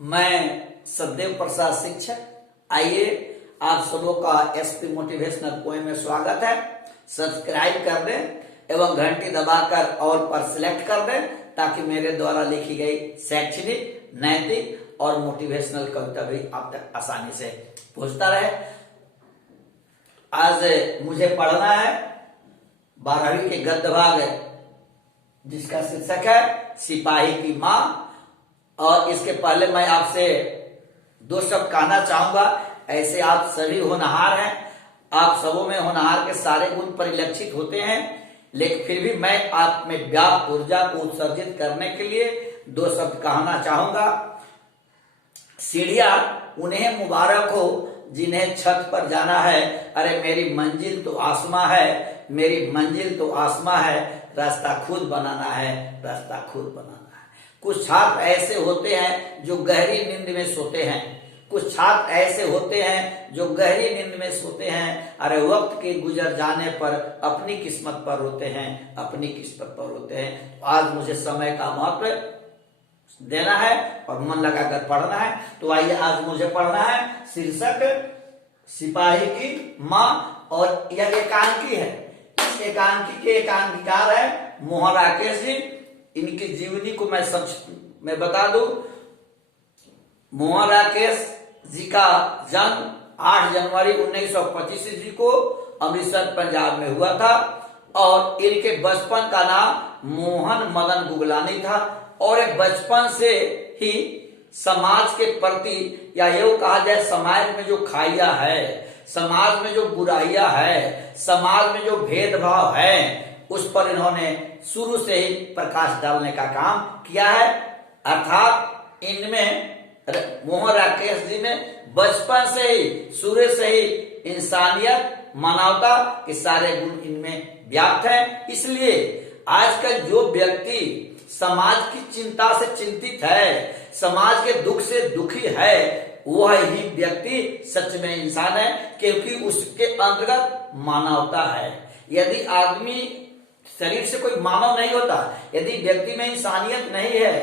मैं सतदेव प्रसाद शिक्षक। आइए आप सबों का एसपी मोटिवेशनल पोएम में स्वागत है। सब्सक्राइब कर दें एवं घंटी दबाकर ऑल पर सिलेक्ट कर दें ताकि मेरे द्वारा लिखी गई शैक्षणिक, नैतिक और मोटिवेशनल कविता भी आप तक आसानी से पहुंचता रहे। आज मुझे पढ़ना है 12वीं के गद्य भाग जिसका शीर्षक है सिपाही की माँ। और इसके पहले मैं आपसे दो शब्द कहना चाहूंगा। ऐसे आप सभी होनहार हैं, आप सबों में होनहार के सारे गुण परिलक्षित होते हैं, लेकिन फिर भी मैं आप में व्याप्त ऊर्जा को उत्सर्जित करने के लिए दो शब्द कहना चाहूंगा। सीढ़ियां उन्हें मुबारक हो जिन्हें छत पर जाना है। अरे मेरी मंजिल तो आसमां है, मेरी मंजिल तो आसमां है, रास्ता खुद बनाना है, रास्ता खुद बनाना है। कुछ छात्र ऐसे होते हैं जो गहरी नींद में सोते हैं, कुछ छात्र ऐसे होते हैं जो गहरी नींद में सोते हैं। अरे वक्त के गुजर जाने पर अपनी किस्मत पर रोते हैं, अपनी किस्मत पर रोते हैं। तो आज मुझे समय का महत्व देना है और मन लगाकर पढ़ना है। तो आइए आज मुझे पढ़ना है शीर्षक सिपाही की माँ। और यह एकांकी है। इस एकांकी के एकांकीकार है मोहन राकेश जी। इनकी जीवनी को मैं बता दूं। मोहन राकेश जी का जन्म 8 जनवरी 1925 ईस्वी को अमृतसर पंजाब में हुआ था और इनके बचपन का नाम मोहन मदन गुगलानी था। और बचपन से ही समाज के प्रति या यूं कहा जाए समाज में जो खाइया है, समाज में जो बुराइयां है, समाज में जो भेदभाव है, उस पर इन्होंने शुरू से ही प्रकाश डालने का काम किया है। अर्थात इनमें मोहन राकेश जी में बचपन से ही, शुरू से ही इंसानियत, मानवता के सारे गुण इनमें व्याप्त हैं। इसलिए आजकल जो व्यक्ति समाज की चिंता से चिंतित है, समाज के दुख से दुखी है, वह ही व्यक्ति सच में इंसान है, क्योंकि उसके अंतर्गत मानवता है। यदि आदमी शरीर से कोई मानव नहीं होता, यदि व्यक्ति में इंसानियत नहीं है,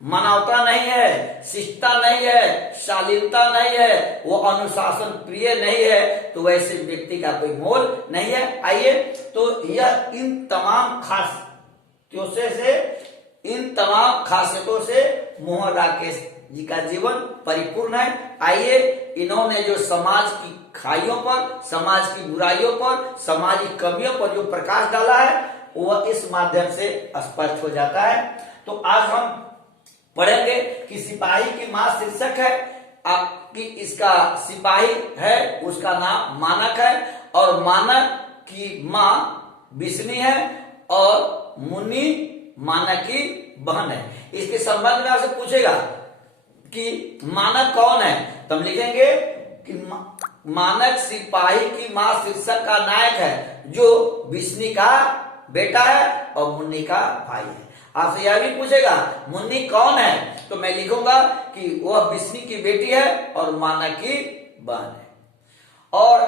मानवता नहीं है, शिष्टता नहीं है, शालीनता नहीं है, वो अनुशासन प्रिय नहीं है, तो वैसे व्यक्ति का कोई मोल नहीं है। आइए तो यह इन तमाम खासियतों से मोहन राकेश जी का जीवन परिपूर्ण है। आइए इन्होंने जो समाज की खाइयों पर, समाज की बुराइयों पर, सामाजिक कमियों पर जो प्रकाश डाला है वह इस माध्यम से स्पष्ट हो जाता है। तो आज हम पढ़ेंगे कि सिपाही की माँ शीर्षक है आपकी। इसका सिपाही है, उसका नाम मानक है और मानक की माँ बिस्नी है और मुन्नी मानक की बहन है। इसके संबंध में आपसे पूछेगा कि मानक कौन है, तो हम लिखेंगे कि मानक सिपाही की माँ शीर्षक का नायक है जो बिस्नी का बेटा है और मुन्नी का भाई है। आपसे यह भी पूछेगा मुन्नी कौन है, तो मैं लिखूंगा कि वह बिस्नी की बेटी है और मानक की बहन है। और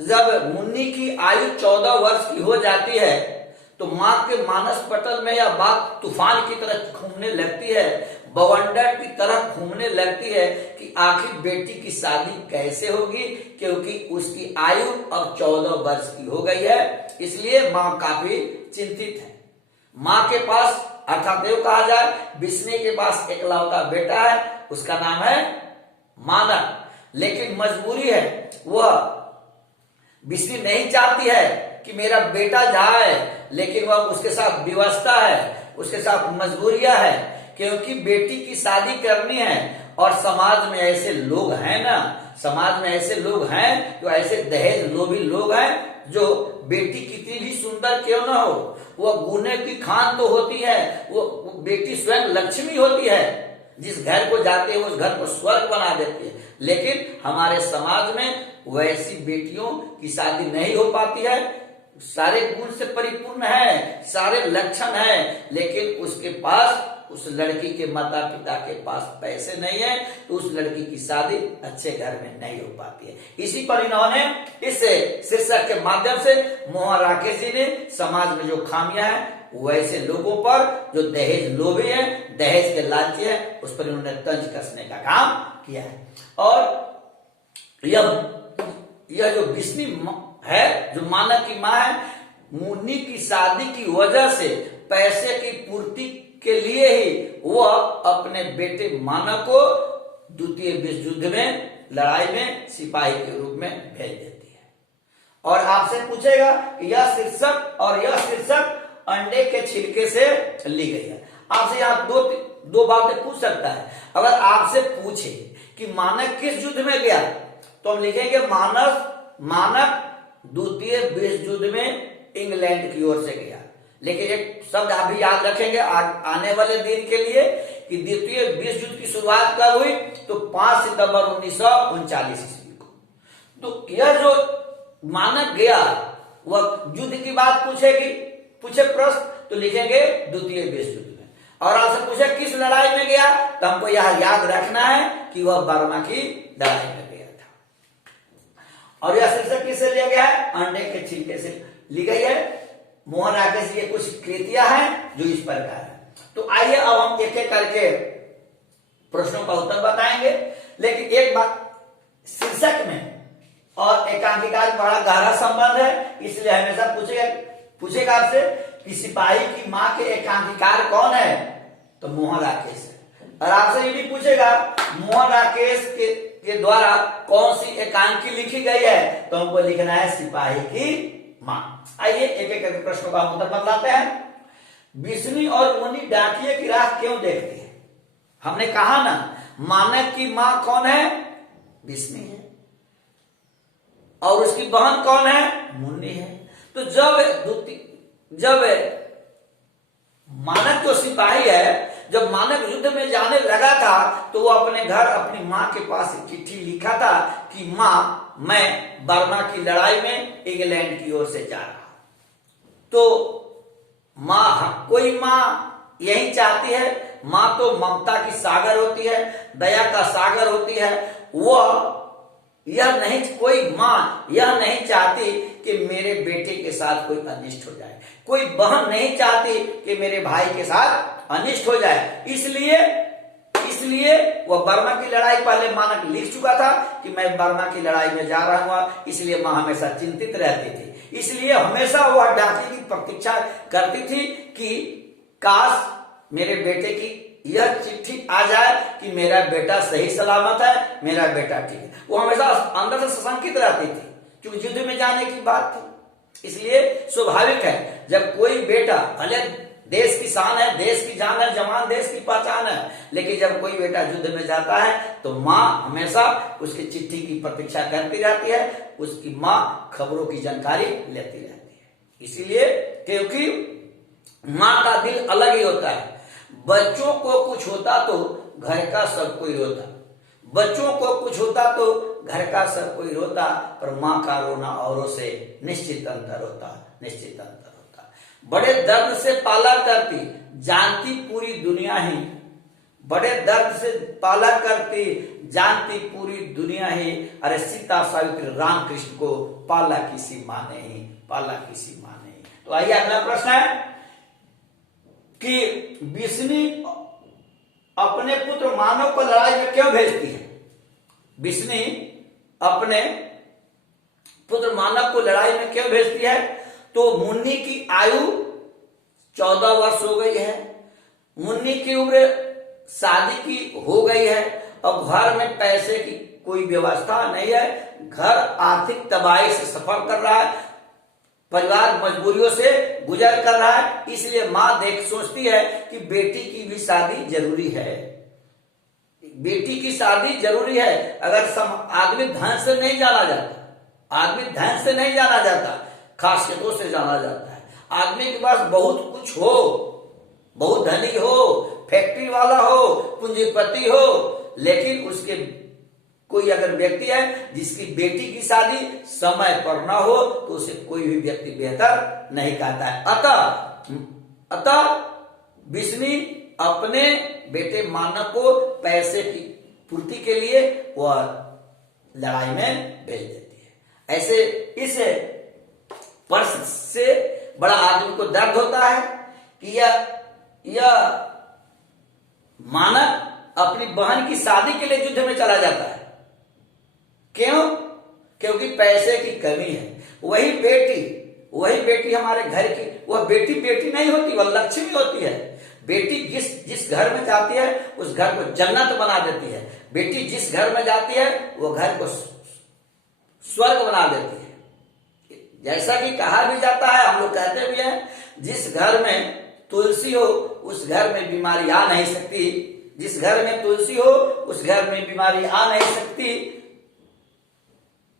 जब मुन्नी की आयु 14 वर्ष की हो जाती है तो माँ के मानस पटल में यह बात तूफान की तरह घूमने लगती है, बवंडर की तरह घूमने लगती है कि आखिर बेटी की शादी कैसे होगी, क्योंकि उसकी आयु अब 14 वर्ष की हो गई है। इसलिए माँ काफी चिंतित है। माँ के पास अर्थात देव कहा जाए बिस्नी के पास एकलौता बेटा है, उसका नाम है मानक। लेकिन मजबूरी है, वह बिस्नी नहीं चाहती है कि मेरा बेटा जाए, लेकिन वह उसके साथ व्यवस्था है, उसके साथ मजबूरियां है, क्योंकि बेटी की शादी करनी है। और समाज में ऐसे लोग हैं ना, समाज में ऐसे लोग हैं जो ऐसे दहेज लोभी लोग हैं जो बेटी कितनी भी सुंदर क्यों ना हो, वो गुने की खान तो होती है, वो बेटी स्वयं लक्ष्मी होती है, जिस घर को जाते हैं उस घर को स्वर्ग बना देती है। लेकिन हमारे समाज में वैसी बेटियों की शादी नहीं हो पाती है। सारे गुण से परिपूर्ण है, सारे लक्षण है, लेकिन उसके पास, उस लड़की के माता पिता के पास पैसे नहीं है, तो उस लड़की की शादी अच्छे घर में नहीं हो पाती है। इसी पर इन्होंने इस शीर्षक के माध्यम से मोहन राकेश जी ने समाज में जो खामियां हैं वैसे लोगों पर जो दहेज लोभी है, दहेज के लालची है, उस पर इन्होंने तंज कसने का काम किया है। और यह जो विष्णु है, जो मानव की माँ है, मुन्नी की शादी की वजह से पैसे की पूर्ति के लिए ही वह अपने बेटे मानव को द्वितीय विश्व युद्ध में, लड़ाई में सिपाही के रूप में भेज देती है। और आपसे पूछेगा कि यह शीर्षक और यह शीर्षक अंडे के छिलके से ली गई है। आपसे यहाँ दो बातें पूछ सकता है। अगर आपसे पूछे कि मानव किस युद्ध में गया, तो हम लिखेंगे मानव द्वितीय विश्व युद्ध में इंग्लैंड की ओर से गया। लेकिन एक शब्द आप भी याद रखेंगे आने वाले दिन के लिए कि द्वितीय विश्व युद्ध की शुरुआत कब हुई, तो 5 सितंबर 1939 ईस्वी को। तो यह जो मानव गया वह युद्ध की बात पूछे प्रश्न, तो लिखेंगे द्वितीय विश्व युद्ध में। और आपसे पूछे किस लड़ाई में गया, तो हमको यह याद रखना है कि वह बर्मा की लड़ाई में गया था। और यह शीर्षक किससे लिया गया है, अंडे के छिलके से ली गई है। मोहन राकेश ये कुछ कृतियां हैं जो इस प्रकार है। तो आइए अब हम एक एक करके प्रश्नों का उत्तर बताएंगे। लेकिन एक बात, शीर्षक में और एकांकिका का बड़ा गहरा संबंध है, इसलिए हमेशा पूछेगा आपसे कि सिपाही की मां के एकांकिकार कौन है, तो मोहन राकेश है। और आपसे ये भी पूछेगा मोहन राकेश के द्वारा कौन सी एकांकी लिखी गई है, तो हमको लिखना है सिपाही की मां। आइए एक एक करके प्रश्नों का उत्तर बतलाते हैं। विष्णु और मुन्नी डाकिये की राह क्यों देखते हैं? हमने कहा ना, मानव की मां कौन है, विष्णु है, और उसकी बहन कौन है, मुन्नी है। तो जब मानव जो सिपाही है, जब मानव युद्ध में जाने लगा था, तो वो अपने घर अपनी मां के पास एक चिट्ठी लिखा था कि मां, मैं बर्मा की लड़ाई में इंग्लैंड की ओर से जा रहा। तो कोई मां यही चाहती है, मां तो ममता की सागर होती है, दया का सागर होती है। कोई मां यह नहीं चाहती कि मेरे बेटे के साथ कोई अनिष्ट हो जाए, कोई बहन नहीं चाहती कि मेरे भाई के साथ अनिष्ट हो जाए। इसलिए वह बर्मा की लड़ाई पहले मानव लिख चुका था कि मैं बर्मा की लड़ाई में जा रहा हूं, इसलिए मां हमेशा चिंतित रहती थी। इसलिए हमेशा वह डाकी की प्रतीक्षा करती थी कि काश मेरे बेटे की यह चिट्ठी आ जाए कि मेरा बेटा सही सलामत है, मेरा बेटा ठीक है। वो हमेशा अंदर से सशंकित रहती थी, क्योंकि युद्ध में जाने की बात थी। इसलिए स्वाभाविक है, जब कोई बेटा, भले देश की शान है, देश की जान है, जवान देश की पहचान है, लेकिन जब कोई बेटा युद्ध में जाता है तो मां हमेशा उसकी चिट्ठी की प्रतीक्षा करती रहती है, उसकी मां खबरों की जानकारी लेती रहती है। इसीलिए क्योंकि मां का दिल अलग ही होता है। बच्चों को कुछ होता तो घर का सब कोई रोता, बच्चों को कुछ होता तो घर का सब कोई रोता, पर मां का रोना औरों से निश्चित अंतर होता, निश्चित अंतर होता। बड़े दर्द से पाला करती, जानती पूरी दुनिया ही, बड़े दर्द से पाला करती, जानती पूरी दुनिया ही। अरे सीता सावित्री राम कृष्ण को पाला किसी माँ ने ही, पाला किसी माँ ने ही। तो आइए अगला प्रश्न है कि विष्णु अपने पुत्र मानव को लड़ाई में क्यों भेजती है? विष्णु अपने पुत्र मानव को लड़ाई में क्यों भेजती है? तो मुन्नी की आयु 14 वर्ष हो गई है, मुन्नी की उम्र शादी की हो गई है, अब घर में पैसे की कोई व्यवस्था नहीं है, घर आर्थिक तबाही से सफर कर रहा है, परिवार मजबूरियों से गुजर कर रहा है। इसलिए मां सोचती है कि बेटी की भी शादी जरूरी है, बेटी की शादी जरूरी है। अगर आदमी धन से नहीं जाना जाता, आदमी धन से नहीं जाना जाता, खासियतों से जाना जाता है। आदमी के पास बहुत कुछ हो, बहुत धनी हो, फैक्ट्री वाला हो, पूंजीपति हो, लेकिन उसके कोई अगर व्यक्ति है जिसकी बेटी की शादी समय पर ना हो, तो उसे कोई भी व्यक्ति बेहतर नहीं कहता है। अतः विष्णु अपने बेटे मानव को पैसे की पूर्ति के लिए वह लड़ाई में भेज देती है। ऐसे इस प्रश्न से बड़ा आदमी को दर्द होता है कि यह मानव अपनी बहन की शादी के लिए युद्ध में चला जाता है। क्यों? क्योंकि पैसे की कमी है। वही बेटी हमारे घर की, वह बेटी बेटी नहीं होती, वह लक्ष्मी होती है। बेटी जिस घर में जाती है उस घर को जन्नत बना देती है। बेटी जिस घर में जाती है वो घर को स्वर्ग बना देती है। जैसा कि कहा भी जाता है, हम लोग कहते भी हैं, जिस घर में तुलसी हो उस घर में बीमारी आ नहीं सकती। जिस घर में तुलसी हो उस घर में बीमारी आ नहीं सकती,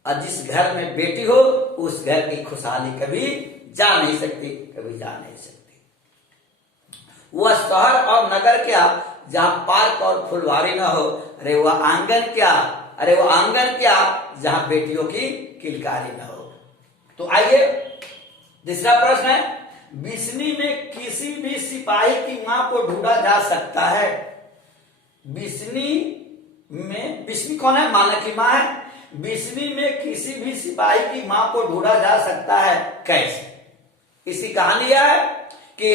और जिस घर में बेटी हो उस घर की खुशहाली कभी जा नहीं सकती, कभी जा नहीं सकती। वह शहर और नगर क्या जहां पार्क और फुलवारी न हो, अरे वह आंगन क्या जहां बेटियों की किलकारी न हो। तो आइए दूसरा प्रश्न है, बिस्नी में किसी भी सिपाही की मां को ढूंढा जा सकता है। बिस्नी कौन है? मानव की मां है। बिस्नी में किसी भी सिपाही की मां को ढूंढा जा सकता है, कैसे? इसकी कहानी यह है कि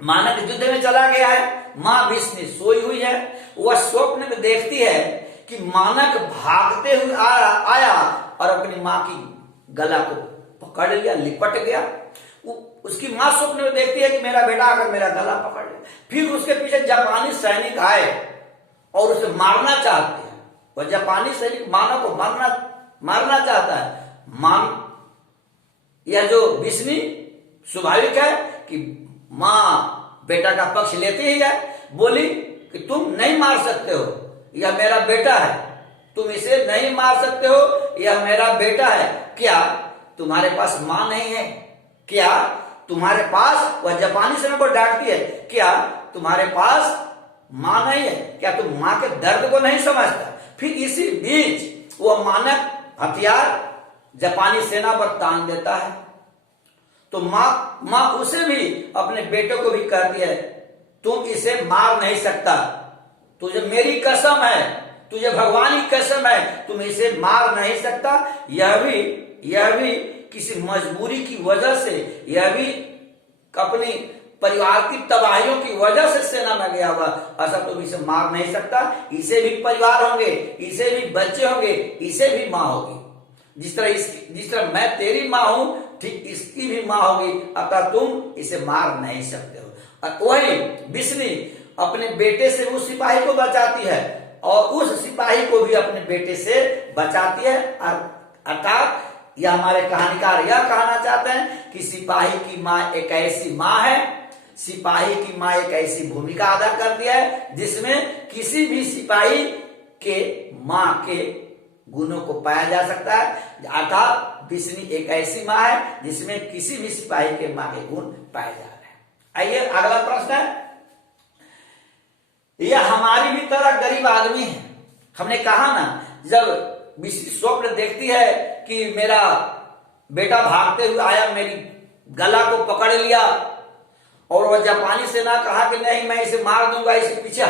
मानव युद्ध में चला गया है, मां बिस्नी सोई हुई है। वह स्वप्न में देखती है कि मानव भागते हुए आया और अपनी मां की गला को पकड़ लिया, लिपट गया। उसकी मां स्वप्न में देखती है कि मेरा बेटा आकर मेरा गला पकड़ लिया। फिर उसके पीछे जापानी सैनिक आए और उसे मारना चाहते हैं। वह जापानी सैनिक मानव को मारना चाहता है। यह जो बिस्नी स्वाभाविक है कि मां बेटा का पक्ष लेती ही है, बोली कि तुम नहीं मार सकते हो, यह मेरा बेटा है, तुम इसे नहीं मार सकते हो, यह मेरा बेटा है। क्या तुम्हारे पास मां नहीं है? क्या तुम्हारे पास, वह जापानी सैनिक को डांटती है, क्या तुम्हारे पास मां नहीं है? क्या तुम मां के दर्द को नहीं समझता? फिर इसी बीच वह मानव हथियार जापानी सेना पर तान देता है। तो मां उसे भी, अपने बेटे को भी कहती है, तुम इसे मार नहीं सकता, तुझे मेरी कसम है, तुझे भगवान की कसम है, तुम इसे मार नहीं सकता। यह भी किसी मजबूरी की वजह से, यह भी अपनी परिवार की तबाहियों की वजह से सेना में गया हुआ, ऐसा तुम इसे मार नहीं सकता। इसे भी परिवार होंगे, इसे भी बच्चे होंगे, इसे भी मां होगी। जिस तरह मैं तेरी मां हूं, ठीक इसकी भी मां होगी, अतः तुम इसे मार नहीं सकते हो। और वही बिस्नी अपने बेटे से उस सिपाही को बचाती है और उस सिपाही को भी अपने बेटे से बचाती है। अर्थात यह हमारे कहानीकार यह कहना चाहते हैं कि सिपाही की मां एक ऐसी मां है, सिपाही की मां एक ऐसी भूमिका अदा करती है जिसमें किसी भी सिपाही के मां के गुणों को पाया जा सकता है। अर्थात बिस्नी एक ऐसी मां है जिसमें किसी भी सिपाही के मां के गुण पाए जा रहे हैं। आइए अगला प्रश्न है, यह हमारी भी तरह गरीब आदमी है। हमने कहा ना, जब बिस्नी स्वप्न देखती है कि मेरा बेटा भागते हुए आया, मेरी गला को पकड़ लिया, और वह जापानी सेना कहा कि नहीं मैं इसे मार दूंगा, इसके पीछे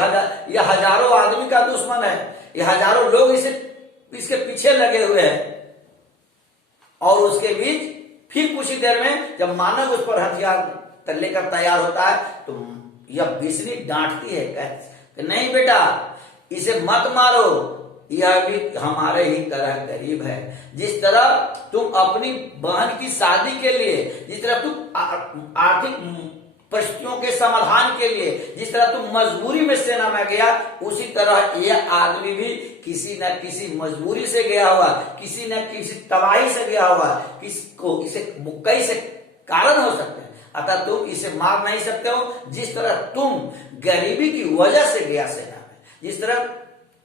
यह हजारों आदमी का दुश्मन है, यह हजारों लोग इसके पीछे लगे हुए हैं। और उसके बीच फिर कुछ ही देर में जब मानव उस पर हथियार लेकर तैयार होता है तो यह बिस्नी डांटती है, कहती नहीं बेटा इसे मत मारो, यह भी हमारे ही तरह गरीब है। जिस तरह तुम अपनी बहन की शादी के लिए, जिस तरह तुम आर्थिक परिस्थितियों के समाधान के लिए, जिस तरह तुम मजबूरी में सेना में गया, उसी तरह यह आदमी भी किसी न किसी मजबूरी से गया हुआ, किसी न किसी तबाही से गया हुआ, किसको इसे कई से कारण हो सकते हैं। अतः तुम इसे मार नहीं सकते हो। जिस तरह तुम गरीबी की वजह से गया सेना में, जिस तरह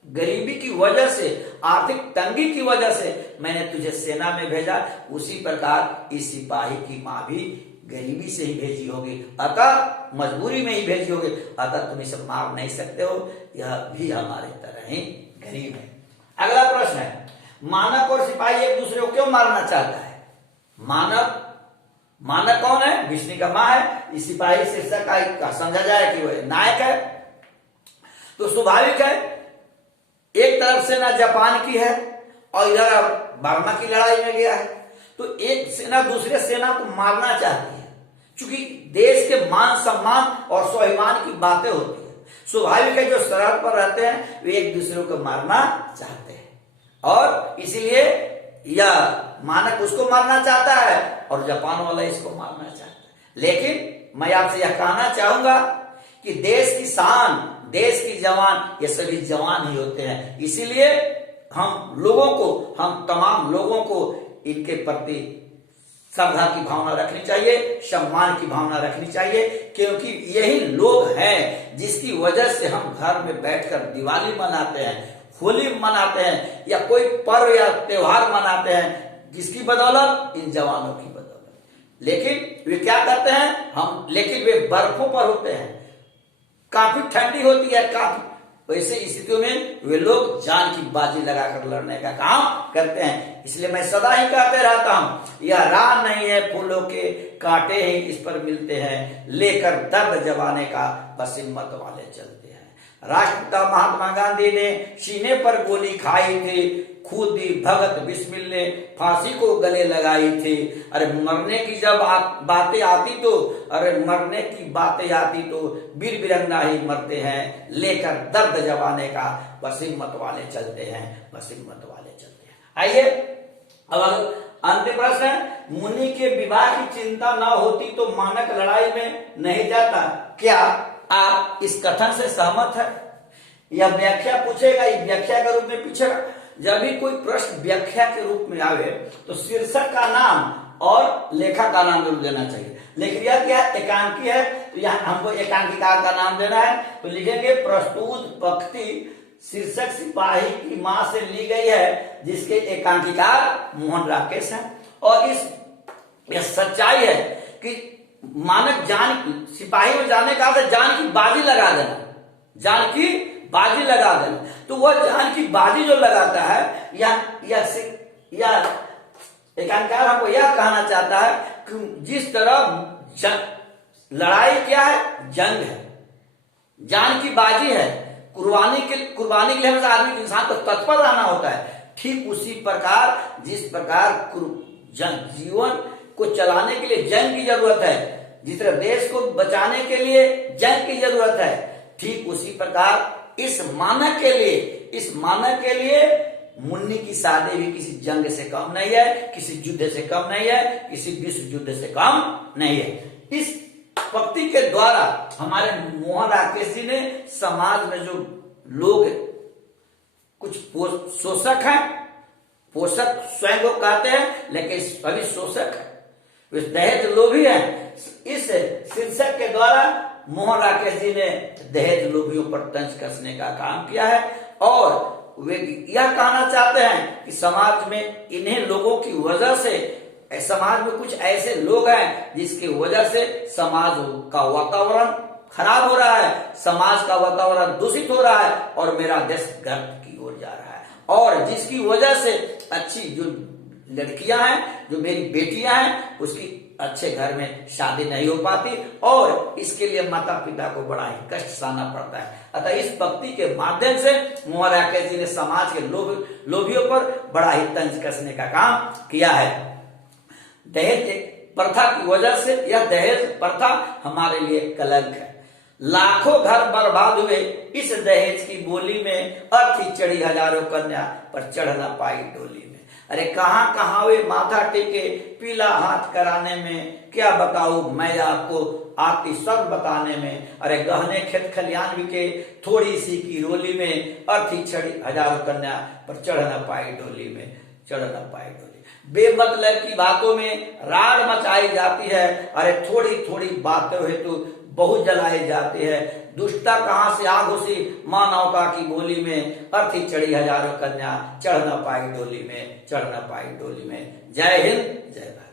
गरीबी की वजह से, आर्थिक तंगी की वजह से मैंने तुझे सेना में भेजा, उसी प्रकार इस सिपाही की मां भी गरीबी से ही भेजी होगी, अतः मजबूरी में ही भेजी होगी, अतः तुम इसे मार नहीं सकते हो, यह भी हमारे तरह ही गरीब है। अगला प्रश्न है, मानव और सिपाही एक दूसरे को क्यों मारना चाहता है? मानव कौन है? बिस्नी का मां है। इस सिपाही शीर्षक का समझा जाए कि वह नायक है। तो स्वाभाविक है, एक तरफ सेना जापान की है और इधर बर्मा की लड़ाई में गया है, तो एक सेना दूसरे सेना को मारना चाहती है। चूंकि देश के मान सम्मान और स्वाभिमान की बातें होती है, स्वाभाविक है जो सरहद पर रहते हैं वे एक दूसरे को मारना चाहते हैं, और इसीलिए यह मानक उसको मारना चाहता है और जापान वाला इसको मारना चाहता है। लेकिन मैं आपसे यह कहना चाहूंगा कि देश की शान, देश की जवान, ये सभी जवान ही होते हैं। इसीलिए हम तमाम लोगों को इनके प्रति श्रद्धा की भावना रखनी चाहिए, सम्मान की भावना रखनी चाहिए, क्योंकि यही लोग हैं जिसकी वजह से हम घर में बैठकर दिवाली मनाते हैं, होली मनाते हैं, या कोई पर्व या त्योहार मनाते हैं, जिसकी बदौलत इन जवानों की बदौलत। लेकिन वे क्या करते हैं, लेकिन वे बर्फों पर होते हैं, काफी ठंडी होती है, काफी वैसे स्थितियों में वे लोग जान की बाजी लगाकर लड़ने का काम करते हैं। इसलिए मैं सदा ही कहते रहता हूं, यह राह नहीं है फूलों के कांटे ही इस पर मिलते हैं, लेकर दर्द जवाने का बस हिम्मत वाले चलते हैं। राष्ट्रपिता महात्मा गांधी ने सीने पर गोली खाई थी, खुद ही भगत बिस्मिल ने फांसी को गले लगाई थी। अरे मरने की जब बातें आती तो वीर बिरंगा ही मरते हैं, लेकर दर्द जवाने का बस हिम्मत वाले चलते हैं, बस हिम्मत वाले चलते हैं। आइए अब अंतिम प्रश्न है, मुनि के विवाह की चिंता न होती तो मानक लड़ाई में नहीं जाता। क्या आप इस कथन से सहमत है? यह व्याख्या पूछेगा, इस व्याख्या के रूप में पूछेगा। जब भी कोई प्रश्न व्याख्या के रूप में आवे तो शीर्षक का नाम और लेखक का नाम जरूर देना चाहिए। लेकिन यह क्या एकांकी है, तो यहाँ हमको एकांकिकार का नाम देना है, तो लिखेंगे प्रस्तुत पंक्ति शीर्षक सिपाही की मां से ली गई है, जिसके एकांकिकार मोहन राकेश हैं। और यह सच्चाई है कि मानक सिपाही में जाने का जान की बाजी लगा देना, जान की बाजी लगा देना। तो वह जान की बाजी जो लगाता है, या एकांकार हमको यह कहना चाहता है कि जिस तरह लड़ाई क्या है, जंग है, जान की बाजी है, कुर्बानी के लिए हमेशा आदमी इंसान को तत्पर रहना होता है। ठीक उसी प्रकार जिस प्रकार जीवन को चलाने के लिए जंग की जरूरत है, जिस तरह देश को बचाने के लिए जंग की जरूरत है, ठीक उसी प्रकार इस मानक के लिए मुन्नी की शादी भी किसी जंग से कम नहीं है, किसी युद्ध से कम नहीं है, किसी विश्व युद्ध से कम नहीं है। इस पंक्ति के द्वारा हमारे मोहन राकेश जी ने समाज में जो लोग कुछ शोषक हैं, पोषक स्वयं को कहते हैं लेकिन सभी शोषक है, वे दहेज लोभी हैं, इस शीर्षक के द्वारा मोहन राकेश जी ने दहेज लोभियों पर तंज कसने का काम किया है। और वे यह कहना चाहते हैं कि समाज में इन्हीं लोगों की वजह से, समाज में कुछ ऐसे लोग हैं जिसकी वजह से समाज का वातावरण खराब हो रहा है, समाज का वातावरण दूषित हो रहा है और मेरा देश गर्त की ओर जा रहा है। और जिसकी वजह से अच्छी जो लड़कियां हैं, जो मेरी बेटियां हैं, उसकी अच्छे घर में शादी नहीं हो पाती और इसके लिए माता पिता को बड़ा ही कष्ट सहना पड़ता है। अतः इस पंक्ति के माध्यम से मोहन राकेश जी ने समाज के लोभियों पर बड़ा ही तंज कसने का काम किया है। दहेज प्रथा की वजह से यह दहेज प्रथा हमारे लिए कलंक है। लाखों घर बर्बाद हुए इस दहेज की बोली में, अर्थी चढ़ी हजारों कन्या पर चढ़ न पाई डोली में। अरे कहाँ कहाँ वे माथा टेके पीला हाथ कराने में, क्या बताऊं मैं आपको आती सब बताने में। अरे गहने खेत खलियान बिके थोड़ी सी की रोली में, अर्थी चढ़ी हजारों कन्या पर चढ़ न पाई डोली में, चढ़ न पाई डोली। बेमतलब की बातों में राग मचाई जाती है, अरे थोड़ी थोड़ी बातों हेतु बहुत जलाई जाती है। दुष्टता कहाँ से आ घुसी मानवता की बोली में, अर्थी चढ़ी हजारों कन्या चढ़ न पाई डोली में, चढ़ न पाई डोली में। जय हिंद, जय भारत।